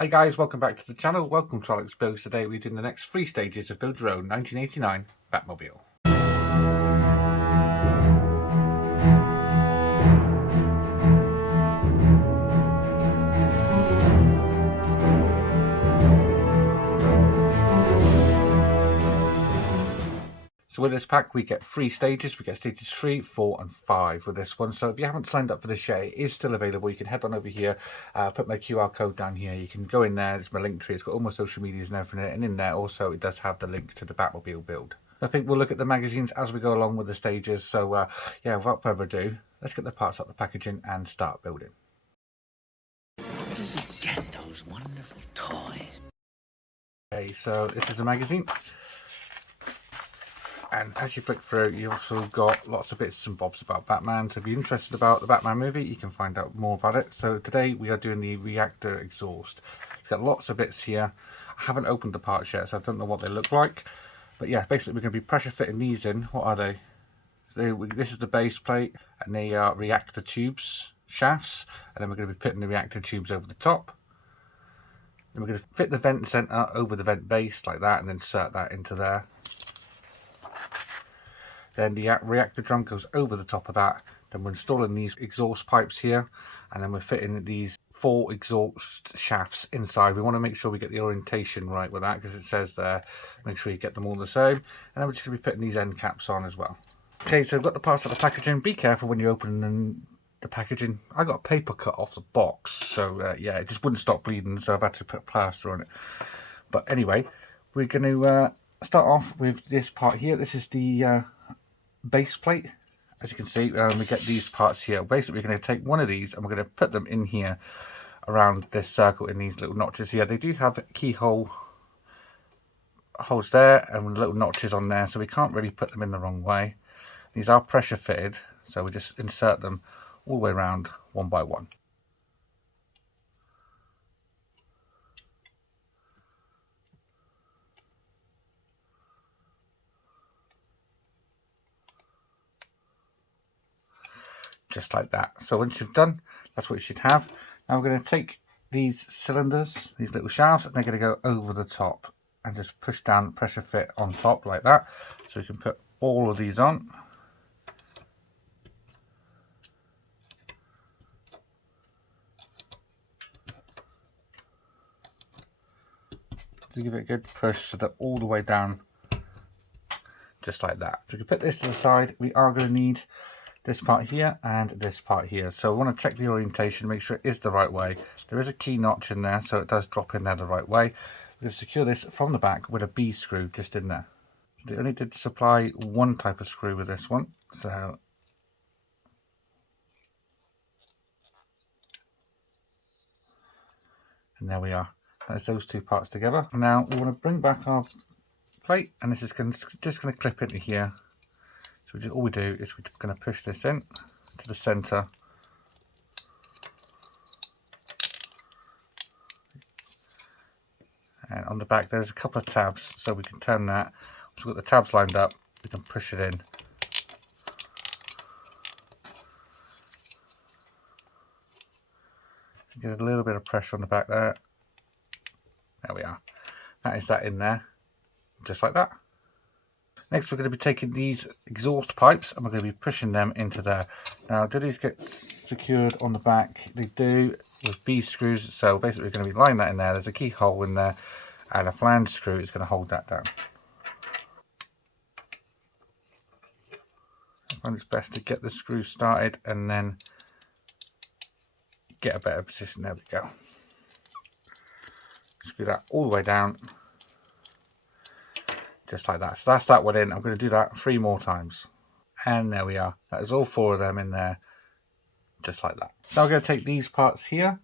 Hi guys, welcome back to the channel. Welcome to Alex Builds. Today we're doing the next 3 stages of Build Your Own 1989 Batmobile. So with this pack we get 3 stages. We get stages 3, 4 and 5 with this one. So if you haven't signed up for this yet, it is still available. You can head on over here, put my QR code down here. You can go in there, it's my link tree, it's got all my social medias and everything, and in there also it does have the link to the Batmobile build. I think we'll look at the magazines as we go along with the stages. So yeah, without further ado, let's get the parts out the packaging and start building. Where does it get those wonderful toys? Okay, so this is the magazine. And as you flick through, you've also got lots of bits and bobs about Batman. So if you're interested about the Batman movie, you can find out more about it. So today we are doing the reactor exhaust. We've got lots of bits here. I haven't opened the parts yet, so I don't know what they look like. But yeah, basically we're going to be pressure fitting these in. What are they? So this is the base plate, and they are reactor tubes, shafts. And then we're going to be putting the reactor tubes over the top. Then we're going to fit the vent center over the vent base like that, and insert that into there. Then the reactor drum goes over the top of that. Then we're installing these exhaust pipes here, and then we're fitting these 4 exhaust shafts inside. We want to make sure we get the orientation right with that, because it says there, make sure you get them all the same. And then we're just going to be putting these end caps on as well. Okay, so I've got the parts of the packaging. Be careful when you open the packaging. I got a paper cut off the box, so yeah, it just wouldn't stop bleeding, so I've had to put plaster on it. But anyway, we're going to start off with this part here. This is the base plate. As you can see, we get these parts here. Basically, we're going to take one of these and we're going to put them in here around this circle in these little notches here. They do have keyhole holes there and little notches on there, so we can't really put them in the wrong way. These are pressure fitted, so we just insert them all the way around one by one. Just like that. So once you've done, that's what you should have. Now we're going to take these cylinders, these little shafts, and they're going to go over the top and just push down, pressure fit on top like that. So we can put all of these on. To give it a good push so that all the way down, just like that. So we can put this to the side. We are going to need this part here and this part here. So we want to check the orientation, make sure it is the right way. There is a key notch in there, so it does drop in there the right way. We're going to secure this from the back with a B screw just in there. They only did supply one type of screw with this one, so and there we are. That's those two parts together. Now we want to bring back our plate, and this is just going to clip into here. So all we do is we're just going to push this in to the center. And on the back there's a couple of tabs, so we can turn that. Once we've got the tabs lined up, we can push it in. Get a little bit of pressure on the back there. There we are. That is that in there, just like that. Next we're going to be taking these exhaust pipes and we're going to be pushing them into there. Now, do these get secured on the back? They do, with B screws. So basically we're going to be lining that in there. There's a keyhole in there and a flange screw is going to hold that down. I find it's best to get the screw started and then get a better position. There we go. Screw that all the way down. Just like that. So that's that one in. I'm going to do that 3 more times. And there we are. That is all 4 of them in there. Just like that. Now we're going to take these parts here,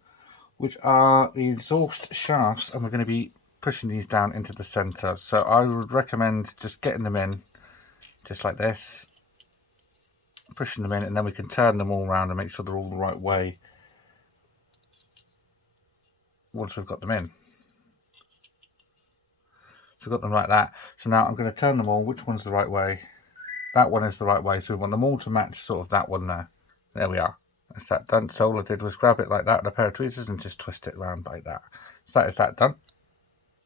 which are the exhaust shafts, and we're going to be pushing these down into the center. So I would recommend just getting them in, just like this. Pushing them in, and then we can turn them all around and make sure they're all the right way once we've got them in. So we've got them like that. So now I'm going to turn them all. Which one's the right way? That one is the right way. So we want them all to match sort of that one there. There we are. That's that done. So all I did was grab it like that with a pair of tweezers and just twist it around like that. So that is that done.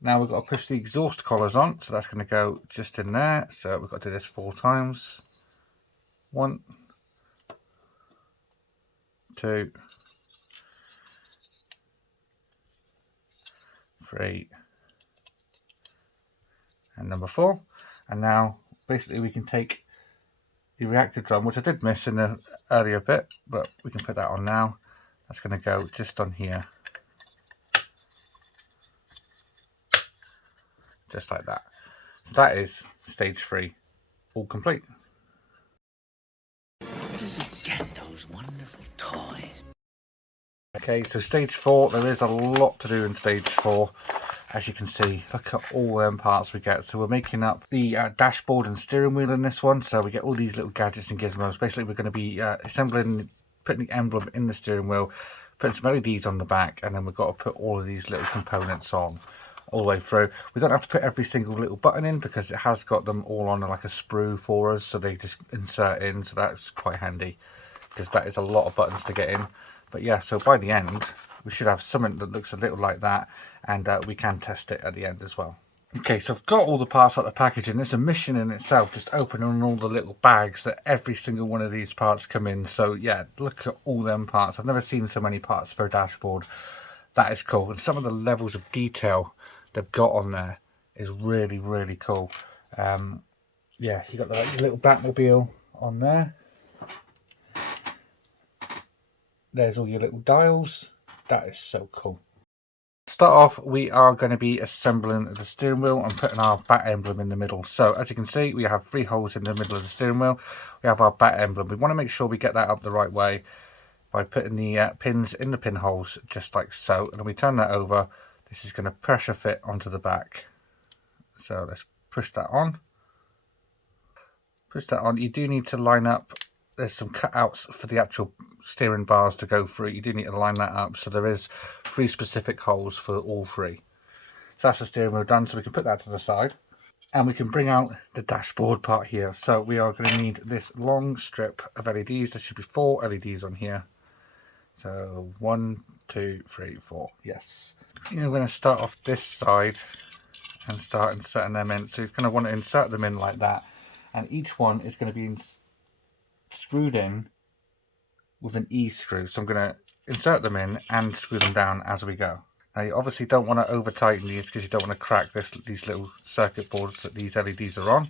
Now we've got to push the exhaust collars on, so that's going to go just in there. So we've got to do this 4 times. 1, 2, 3, and number 4. And now basically we can take the reactor drum, which I did miss in the earlier bit, but we can put that on now. That's going to go just on here, just like that. That is stage 3 all complete. Where does it get those wonderful toys? Okay, so stage 4, there is a lot to do in stage 4. As you can see, look at all them parts we get. So we're making up the dashboard and steering wheel in this one. So we get all these little gadgets and gizmos. Basically, we're going to be assembling, putting the emblem in the steering wheel, putting some LEDs on the back, and then we've got to put all of these little components on all the way through. We don't have to put every single little button in because it has got them all on like a sprue for us. So they just insert in. So that's quite handy because that is a lot of buttons to get in. But yeah, so by the end, we should have something that looks a little like that, and we can test it at the end as well. Okay, so I've got all the parts out of the packaging. It's a mission in itself, just opening all the little bags that every single one of these parts come in. So yeah, look at all them parts. I've never seen so many parts for a dashboard. That is cool. And some of the levels of detail they've got on there is really, really cool. Yeah, you got the little Batmobile on there. There's all your little dials. That is so cool. To start off, we are going to be assembling the steering wheel and putting our bat emblem in the middle. So as you can see, we have 3 holes in the middle of the steering wheel. We have our bat emblem. We want to make sure we get that up the right way by putting the pins in the pinholes just like so. And when we turn that over, this is going to pressure fit onto the back. So let's push that on. Push that on. You do need to line up. There's some cutouts for the actual steering bars to go through. You do need to line that up. So there is 3 specific holes for all 3. So that's the steering wheel done. So we can put that to the side. And we can bring out the dashboard part here. So we are going to need this long strip of LEDs. There should be 4 LEDs on here. So 1, 2, 3, 4. Yes. You're going to start off this side and start inserting them in. So you're going to want to insert them in like that. And each one is going to be screwed in with an E screw. So I'm going to insert them in and screw them down as we go. Now you obviously don't want to over tighten these because you don't want to crack these little circuit boards that these LEDs are on.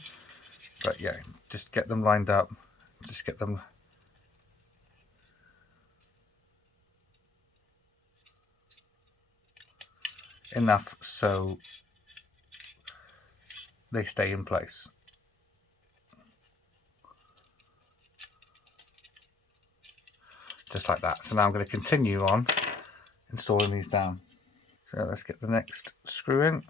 But yeah, just get them lined up. Just get them enough so they stay in place. Just like that. So now I'm going to continue on installing these down. So let's get the next screw in.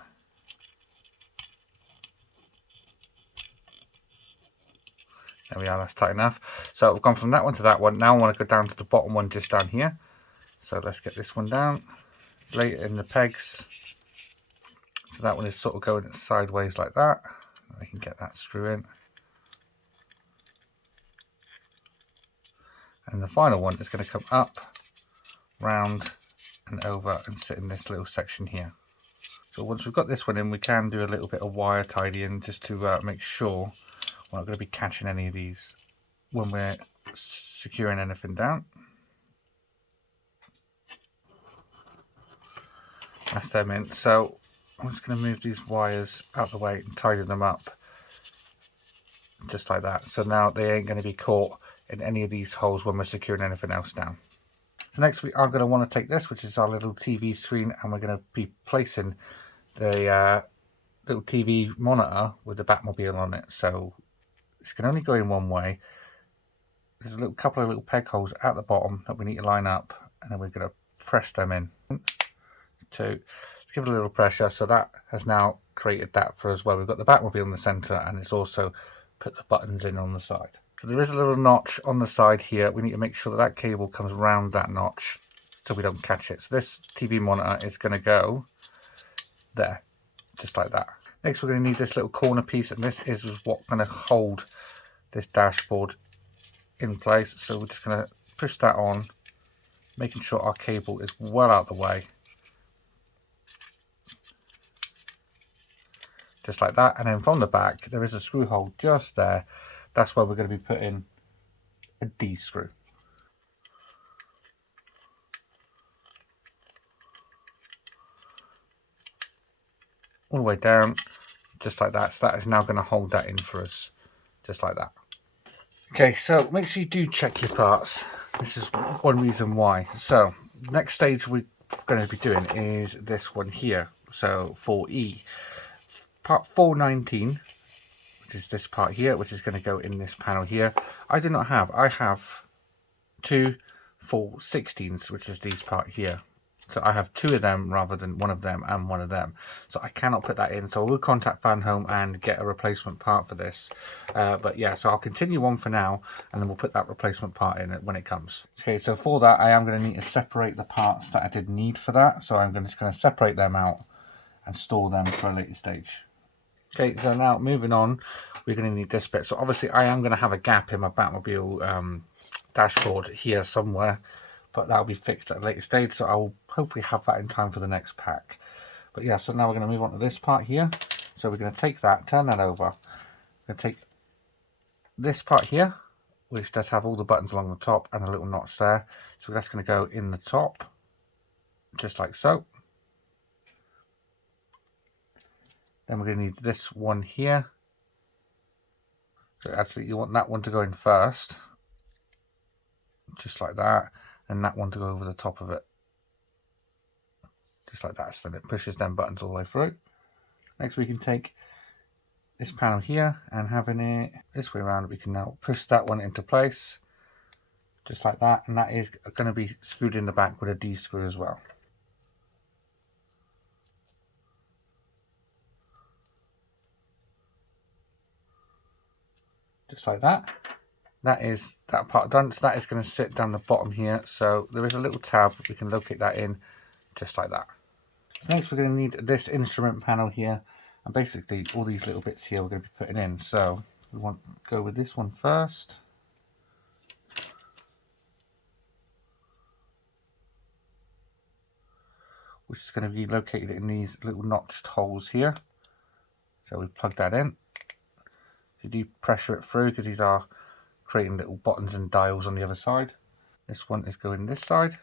There we are, that's tight enough. So we've gone from that one to that one. Now I want to go down to the bottom one just down here. So let's get this one down. Lay it in the pegs. So that one is sort of going sideways like that. We can get that screw in. And the final one is going to come up, round and over and sit in this little section here. So once we've got this one in, we can do a little bit of wire tidying just to make sure we're not going to be catching any of these when we're securing anything down. That's them in. So I'm just going to move these wires out of the way and tidy them up just like that. So now they ain't going to be caught in any of these holes when we're securing anything else down. So next we are going to want to take this, which is our little TV screen, and we're going to be placing the little TV monitor with the Batmobile on it. So this can only go in one way. There's a couple of little peg holes at the bottom that we need to line up, and then we're going to press them in. To give it a little pressure. So that has now created that for us. Well, we've got the Batmobile in the center, and it's also put the buttons in on the side. So there is a little notch on the side here. We need to make sure that cable comes around that notch so we don't catch it. So this TV monitor is going to go there, just like that. Next we're going to need this little corner piece, and this is what's going to hold this dashboard in place. So we're just going to push that on making sure our cable is well out of the way. Just like that, and then from the back there is a screw hole just there. That's where we're going to be putting a D screw. All the way down, just like that. So that is now going to hold that in for us, just like that. Okay, so make sure you do check your parts. This is one reason why. So next stage we're going to be doing is this one here. So 4E, part 419, which is this part here, which is going to go in this panel here. I do not have. I have two 416s, which is these part here. So I have two of them rather than one of them and one of them. So I cannot put that in. So we'll contact Fan Home and get a replacement part for this. But yeah, so I'll continue on for now, and then we'll put that replacement part in when it comes. Okay, so for that, I am going to need to separate the parts that I did need for that. So I'm just going to separate them out and store them for a later stage. Okay, so now moving on, we're going to need this bit. So obviously I am going to have a gap in my Batmobile dashboard here somewhere, but that'll be fixed at a later stage, so I'll hopefully have that in time for the next pack. But yeah, so now we're going to move on to this part here. So we're going to take that, turn that over. We're going to take this part here, which does have all the buttons along the top and a little notch there. So that's going to go in the top, just like so. Then we're going to need this one here. So actually you want that one to go in first, just like that, and that one to go over the top of it, just like that. So then it pushes them buttons all the way through. Next we can take this panel here, and having it this way around, we can now push that one into place, just like that, and that is going to be screwed in the back with a D screw as well. Just like that. That is that part done. So that is going to sit down the bottom here. So there is a little tab, we can locate that in, just like that. So next we're going to need this instrument panel here, and basically all these little bits here we're going to be putting in. So we want to go with this one first. Which is going to be located in these little notched holes here. So we plug that in. You do pressure it through because these are creating little buttons and dials on the other side. This one is going this side.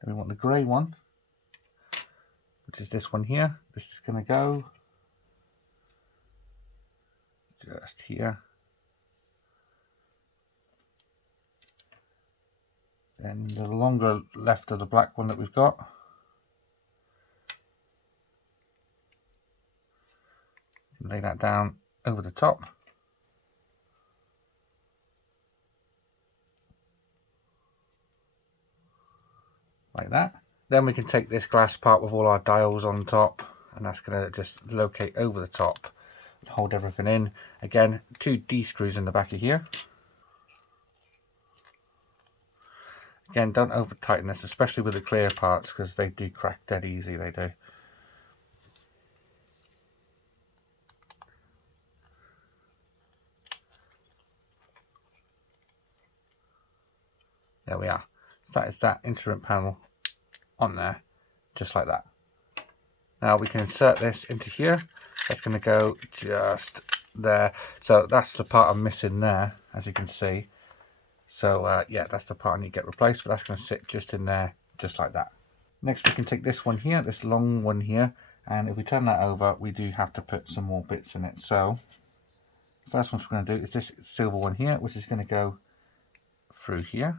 Then we want the grey one, which is this one here. This is going to go just here. Then the longer left of the black one that we've got. Lay that down over the top. Like that. Then we can take this glass part with all our dials on top, and that's going to just locate over the top and hold everything in. Again, two D screws in the back of here. Again, don't over tighten this, especially with the clear parts, because they do crack dead easy, they do. There we are. So that is that instrument panel on there, just like that. Now we can insert this into here. That's going to go just there. So that's the part I'm missing there, as you can see. So yeah, that's the part I need to get replaced, but that's going to sit just in there, just like that. Next we can take this one here, this long one here, and if we turn that over, we do have to put some more bits in it. So the first one we're going to do is this silver one here, which is going to go through here,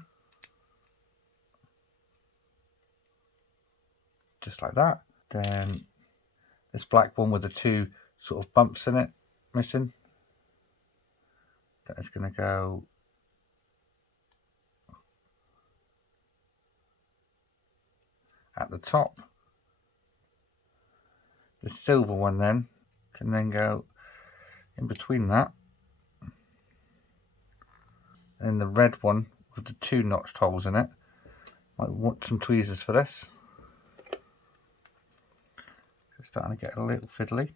just like that. Then this black one with the two sort of bumps in it missing, that is going to go at the top. The silver one then can then go in between that, and the red one with the two notched holes in it. Might want some tweezers for this. It's starting to get a little fiddly.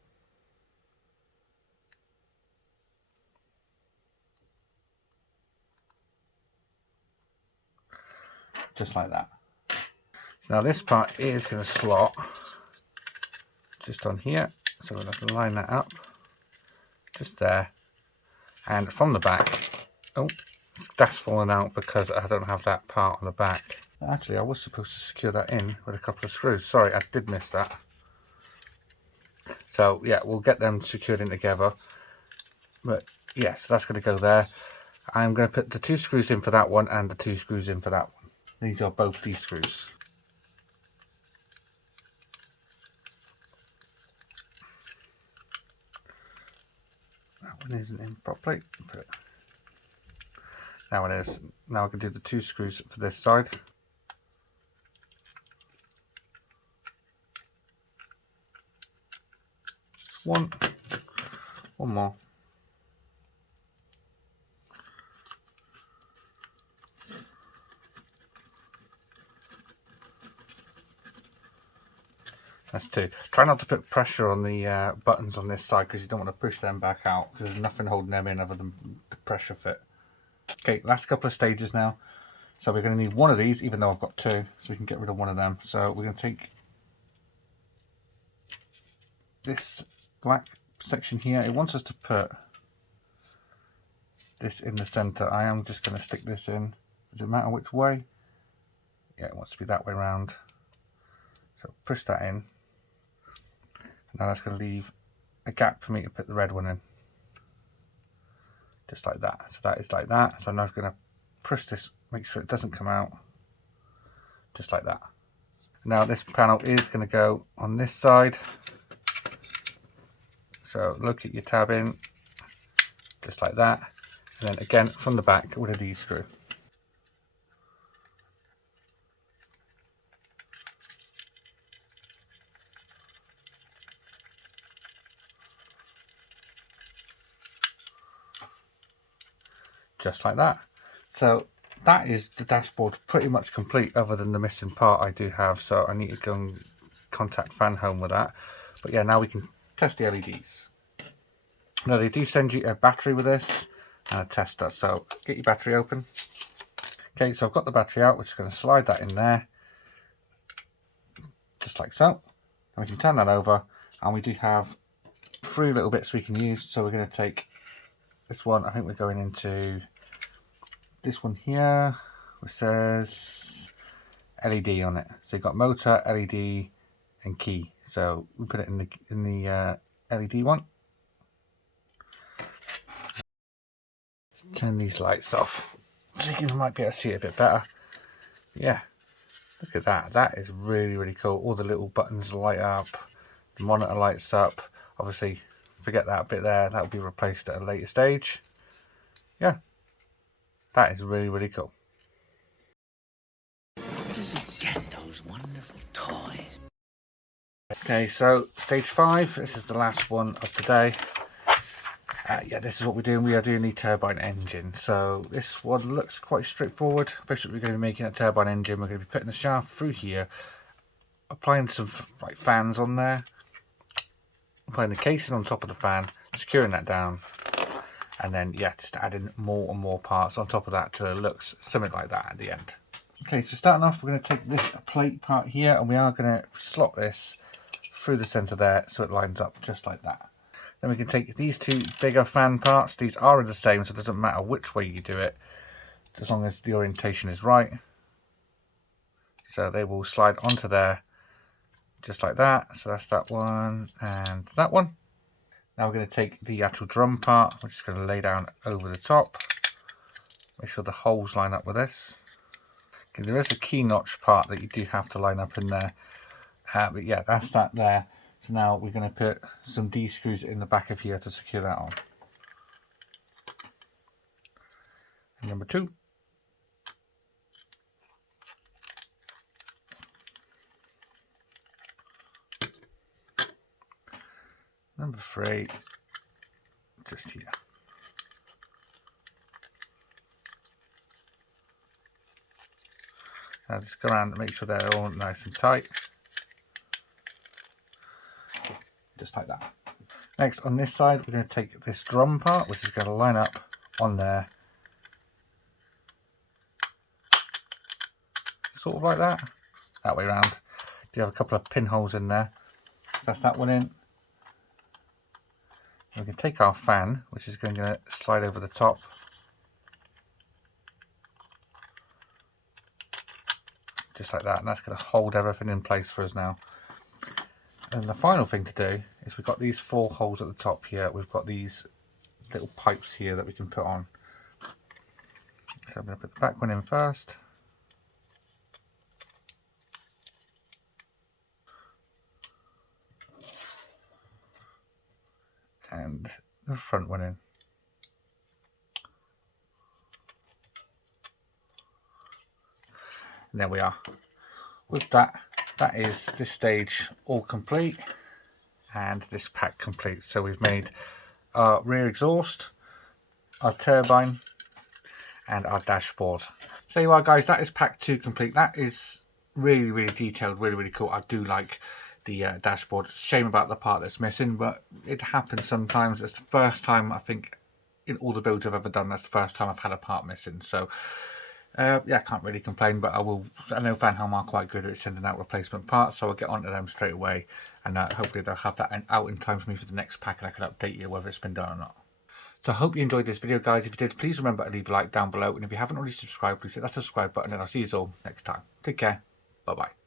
just like that. So now this part is going to slot just on here, so we'll have to line that up just there, and from the back, oh, that's fallen out because I don't have that part on the back. Actually, I was supposed to secure that in with a couple of screws. Sorry, I did miss that. So yeah, we'll get them secured in together. But yeah, so that's going to go there. I'm going to put the 2 screws in for that one and the 2 screws in for that one. These are both these screws. That one isn't in properly. Put it. Now it is. Now I can do the 2 screws for this side. One more. That's 2. Try not to put pressure on the buttons on this side because you don't want to push them back out because there's nothing holding them in other than the pressure fit. Okay, last couple of stages now. So we're going to need one of these, even though I've got 2, so we can get rid of one of them. So we're going to take this black section here. It wants us to put this in the center. I am just going to stick this in. Does it matter which way? Yeah, it wants to be that way around. So push that in. Now that's going to leave a gap for me to put the red one in. Just like that. So that is like that. So I'm now going to push this, make sure it doesn't come out. Just like that. Now this panel is going to go on this side. So look at your tab in, just like that. And then again from the back with a D screw. Just like that. So that is the dashboard pretty much complete, other than the missing part I do have. So I need to go and contact Fan Home with that. But yeah, now we can test the LEDs. Now they do send you a battery with this and a tester. So get your battery open. Okay, so I've got the battery out. We're just going to slide that in there, just like so. And we can turn that over, and we do have 3 little bits we can use. So we're going to take this one. I think we're going into this one here, which says LED on it. So you've got motor, LED, and key. So we put it in the LED one. Turn these lights off so you might be able to see it a bit better. Yeah, look at that. That is really, really cool. All the little buttons light up. The monitor lights up. Obviously, forget that bit there. That will be replaced at a later stage. Yeah, that is really, really cool. Where does it get those wonderful toys? Okay, so stage 5. This is the last one of today. Yeah, this is what we're doing. We are doing the turbine engine. So this one looks quite straightforward. Basically, we're going to be making a turbine engine. We're going to be putting the shaft through here, applying some like fans on there, applying the casing on top of the fan, securing that down, and then yeah, just adding more and more parts on top of that till it looks something like that at the end. Okay, so starting off, we're going to take this plate part here, and we are going to slot this through the center there so it lines up just like that. Then we can take these 2 bigger fan parts. These are the same, so it doesn't matter which way you do it, as long as the orientation is right. So they will slide onto there, just like that. So that's that one and that one. Now we're going to take the actual drum part. We're just going to lay down over the top. Make sure the holes line up with this. Okay, there is a key notch part that you do have to line up in there. But yeah, that's that there. So now we're going to put some D screws in the back of here to secure that on. And number 2. Number 3. Just here. Now just go around and make sure they're all nice and tight. Just like that. Next, on this side, we're going to take this drum part, which is going to line up on there. sort of like that way around. You have a couple of pinholes in there. That's that one in. We can take our fan, which is going to slide over the top. Just like that, and that's going to hold everything in place for us now. And the final thing to do is we've got these 4 holes at the top here. We've got these little pipes here that we can put on. So I'm going to put the back one in first. And the front one in. And there we are. With that, that is this stage all complete, and this pack complete. So we've made our rear exhaust, our turbine, and our dashboard. So you are, guys, that is pack 2 complete. That is really, really detailed, really, really cool. I do like the dashboard. Shame about the part that's missing, but it happens sometimes. It's the first time, I think, in all the builds I've ever done, that's the first time I've had a part missing. So yeah, I can't really complain, but I know Fanhelm are quite good at sending out replacement parts, so I'll get onto them straight away, and hopefully they'll have that out in time for me for the next pack, and I can update you whether it's been done or not. So I hope you enjoyed this video, guys. If you did, please remember to leave a like down below, and if you haven't already subscribed, please hit that subscribe button, and I'll see you all next time. Take care. Bye bye.